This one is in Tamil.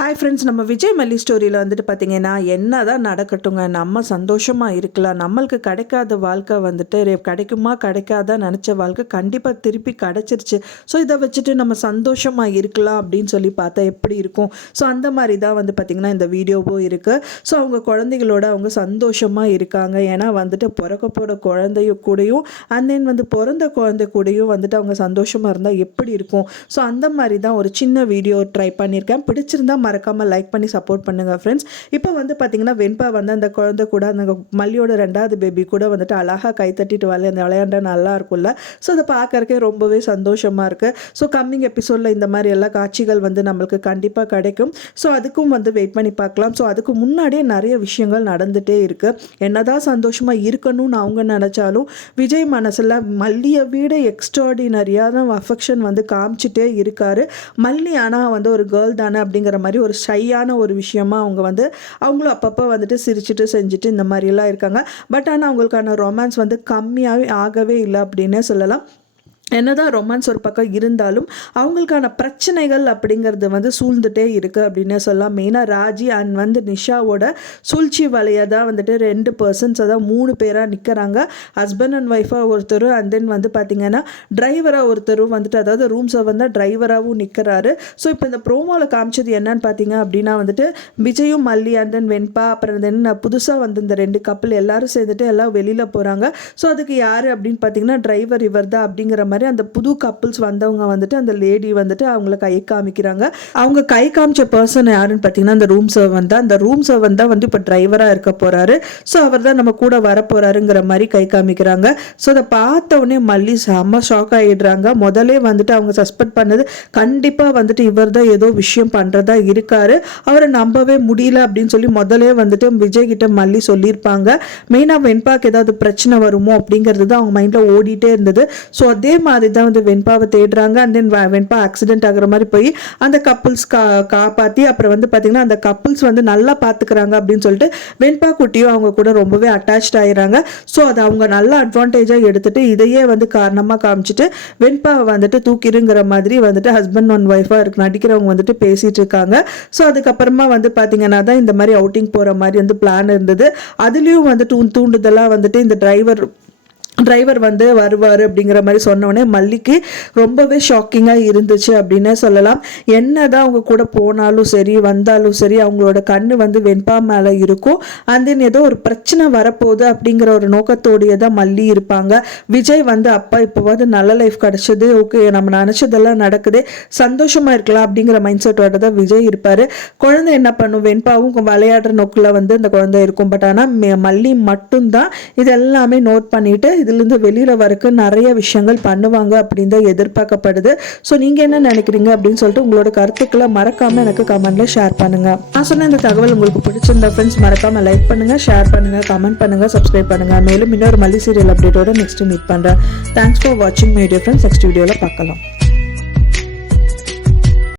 ஹாய் ஃப்ரெண்ட்ஸ், நம்ம விஜய் மல்லி ஸ்டோரியில் வந்துட்டு பார்த்தீங்கன்னா என்ன தான் நடக்கட்டுங்க, நம்ம சந்தோஷமாக இருக்கலாம். நம்மளுக்கு கிடைக்காத வாழ்க்கை வந்துட்டு கிடைக்குமா கிடைக்காதா நினச்ச வாழ்க்கை கண்டிப்பாக திருப்பி கிடச்சிருச்சு. ஸோ இதை வச்சுட்டு நம்ம சந்தோஷமாக இருக்கலாம் அப்படின்னு சொல்லி பார்த்தா எப்படி இருக்கும்? ஸோ அந்த மாதிரி தான் வந்து பார்த்திங்கன்னா இந்த வீடியோவும் இருக்குது. ஸோ அவங்க குழந்தைகளோட அவங்க சந்தோஷமாக இருக்காங்க. ஏன்னா வந்துட்டு பிறக்க போகிற குழந்தைய கூடயும் தென் வந்து பிறந்த குழந்தை கூடயும் வந்துட்டு அவங்க சந்தோஷமாக இருந்தால் எப்படி இருக்கும்? ஸோ அந்த மாதிரி தான் ஒரு சின்ன வீடியோ ட்ரை பண்ணியிருக்கேன். பிடிச்சிருந்தா மறக்காமல் லைக் பண்ணி சப்போர்ட் பண்ணுங்கள் ஃப்ரெண்ட்ஸ். இப்போ வந்து பார்த்தீங்கன்னா வெண்பா வந்து அந்த குழந்தை கூட அந்த மல்லியோட 2வது பேபி கூட வந்துட்டு அழகாக கை தட்டிட்டு அந்த விளையாண்டா நல்லா இருக்கும்ல. ஸோ அதை பார்க்கறக்கே ரொம்பவே சந்தோஷமாக இருக்குது. ஸோ கம்மிங் எபிசோடில் இந்த மாதிரி எல்லா காட்சிகள் வந்து நம்மளுக்கு கண்டிப்பாக கிடைக்கும். ஸோ அதுக்கும் வந்து வெயிட் பண்ணி பார்க்கலாம். ஸோ அதுக்கு முன்னாடியே நிறைய விஷயங்கள் நடந்துகிட்டே இருக்குது. என்னதான் சந்தோஷமாக இருக்கணும்னு அவங்க நினச்சாலும் விஜய் மனசில் மல்லியை விட எக்ஸ்ட்ராடினரியான அஃபெக்ஷன் வந்து காமிச்சிட்டே இருக்காரு. மல்லி ஆனால் வந்து ஒரு கேர்ள் தானே அப்படிங்கிற மாதிரி ஒரு ஷையான ஒரு விஷயமா அவங்க வந்து அவங்களும் அப்பப்போ வந்துட்டு சிரிச்சுட்டு செஞ்சுட்டு இந்த மாதிரிலாம் இருக்காங்க. பட் ஆனால் அவங்களுக்கான ரொமான்ஸ் வந்து கம்மியாகவே ஆகவே இல்லை அப்படின்னே சொல்லலாம். என்னதான் ரொமான்ஸ் ஒரு பக்கம் இருந்தாலும் அவங்களுக்கான பிரச்சனைகள் அப்படிங்கிறது வந்து சூழ்ந்துட்டே இருக்குது அப்படின்னே சொல்லலாம். மெயினாக ராஜி அண்ட் வந்து நிஷாவோட சூழ்ச்சி வலையை தான் வந்துட்டு 2 பர்சன்ஸ் அதாவது 3 பேராக நிற்கிறாங்க. ஹஸ்பண்ட் அண்ட் ஒய்ஃபாக ஒருத்தர் தென் வந்து பார்த்திங்கன்னா டிரைவராக ஒருத்தரும் வந்துட்டு அதாவது ரூம்ஸை வந்து டிரைவராகவும் நிற்கிறாரு. ஸோ இப்போ இந்த ப்ரோமோவில் காமிச்சது என்னன்னு பார்த்தீங்க அப்படின்னா வந்துட்டு விஜயும் மல்லி தென் வெண்பா அப்புறம் தென் புதுசாக வந்து இந்த 2 கப்பல் எல்லாரும் சேர்ந்துட்டு எல்லாம் வெளியில் போகிறாங்க. ஸோ அதுக்கு யார் அப்படின்னு பார்த்தீங்கன்னா டிரைவர் இவர் தான் அப்படிங்கிற மாதிரி அந்த புது கப்புள்ஸ் வந்தவங்க வந்துட்டு அந்த லேடி வந்துட்டு அவங்கள கை காமிக்கிறாங்க. அவங்க கை காமிச்ச பர்சன் யாருன்னு பார்த்தீங்கன்னா அந்த ரூம் சர்வன் தான். அந்த ரூம் சர்வன் தான் வந்து இப்போ டிரைவராக இருக்க போறாரு. ஸோ அவர் தான் நம்ம கூட வர போறாருங்கிற மாதிரி கை காமிக்கிறாங்க. ஸோ அதை பார்த்த உடனே மல்லி செம்ம ஷாக் ஆகிடுறாங்க. முதலே வந்துட்டு அவங்க சஸ்பெக்ட் பண்ணது கண்டிப்பாக வந்துட்டு இவர் தான் ஏதோ விஷயம் பண்ணுறதா இருக்காரு, அவரை நம்பவே முடியல அப்படின்னு சொல்லி முதலே வந்துட்டு விஜய் கிட்ட மல்லி சொல்லியிருப்பாங்க. மெயினாக வெண்பாக்கு ஏதாவது பிரச்சனை வருமோ அப்படிங்கிறது தான் அவங்க மைண்டில் ஓடிட்டே இருந்தது. ஸோ அதே மாதிரி தான் வந்து வெண்பாவை தேடுறாங்க. அண்ட் தென் வெண்பா ஆக்சிடென்ட் ஆகிற மாதிரி போய் அந்த கப்புள்ஸ் காப்பாற்றி அப்புறம் வந்து பார்த்தீங்கன்னா அந்த கப்புள்ஸ் வந்து நல்லா பார்த்துக்கிறாங்க அப்படின்னு சொல்லிட்டு வெண்பா குட்டியும் அவங்க கூட ரொம்பவே அட்டாச்ட் ஆகிறாங்க. ஸோ அதை அவங்க நல்ல அட்வான்டேஜாக எடுத்துட்டு இதையே வந்து காரணமாக காமிச்சிட்டு வெண்பாவை வந்துட்டு தூக்கிடுங்கிற மாதிரி வந்துட்டு ஹஸ்பண்ட் அண்ட் ஒய்ஃபாக நடிக்கிறவங்க வந்துட்டு பேசிட்டு இருக்காங்க. ஸோ அதுக்கப்புறமா வந்து பார்த்தீங்கன்னா தான் இந்த மாதிரி அவுட்டிங் போகிற மாதிரி வந்து பிளான் இருந்தது. அதுலேயும் வந்து தூண்டுதலாக வந்துட்டு இந்த டிரைவர் வந்து வருவார் அப்படிங்கிற மாதிரி சொன்னோடனே மல்லிக்கு ரொம்பவே ஷாக்கிங்காக இருந்துச்சு அப்படின்னே சொல்லலாம். என்னதான் அவங்க கூட போனாலும் சரி வந்தாலும் சரி அவங்களோட கண்ணு வந்து வெண்பா மேலே இருக்கும். அண்ட் தென் ஏதோ ஒரு பிரச்சனை வரப்போகுது அப்படிங்கிற ஒரு நோக்கத்தோடைய தான் மல்லி இருப்பாங்க. விஜய் வந்து அப்பா இப்போவாது நல்ல லைஃப் கிடச்சது, ஓகே நம்ம நினச்சதெல்லாம் நடக்குது, சந்தோஷமாக இருக்கலாம் அப்படிங்கிற மைண்ட் செட்டோட தான் விஜய் இருப்பார். குழந்தை என்ன பண்ணும், வெண்பாவும் விளையாடுற நோக்கில் வந்து இந்த குழந்தை இருக்கும். பட் ஆனால் மல்லி மட்டும்தான் இது எல்லாமே நோட் பண்ணிட்டு இருந்து வெளியில வரைக்கும் நிறைய விஷயங்கள் பண்ணுவாங்க அப்படின்னு தான் எதிர்பார்க்கப்படுது. ஸோ நீங்க என்ன நினைக்கிறீங்க அப்படின்னு சொல்லிட்டு உங்களோட கருத்துக்களை மறக்காம எனக்கு கமெண்ட்ல ஷேர் பண்ணுங்க. நான் சொன்ன இந்த தகவல் உங்களுக்கு பிடிச்சிருந்த ஃப்ரெண்ட்ஸ் மறக்காம லைக் பண்ணுங்க, ஷேர் பண்ணுங்க, கமெண்ட் பண்ணுங்க, சப்ஸ்கிரைப் பண்ணுங்க. மேலும் இன்னொரு மல்லி சீரியல் அப்டேட்டோட நெக்ஸ்ட் மீட் பண்றேன். தேங்க்ஸ் ஃபார் வாட்சிங் மை டியர் ஃப்ரெண்ட்ஸ். நெக்ஸ்ட் வீடியோல பார்க்கலாம்.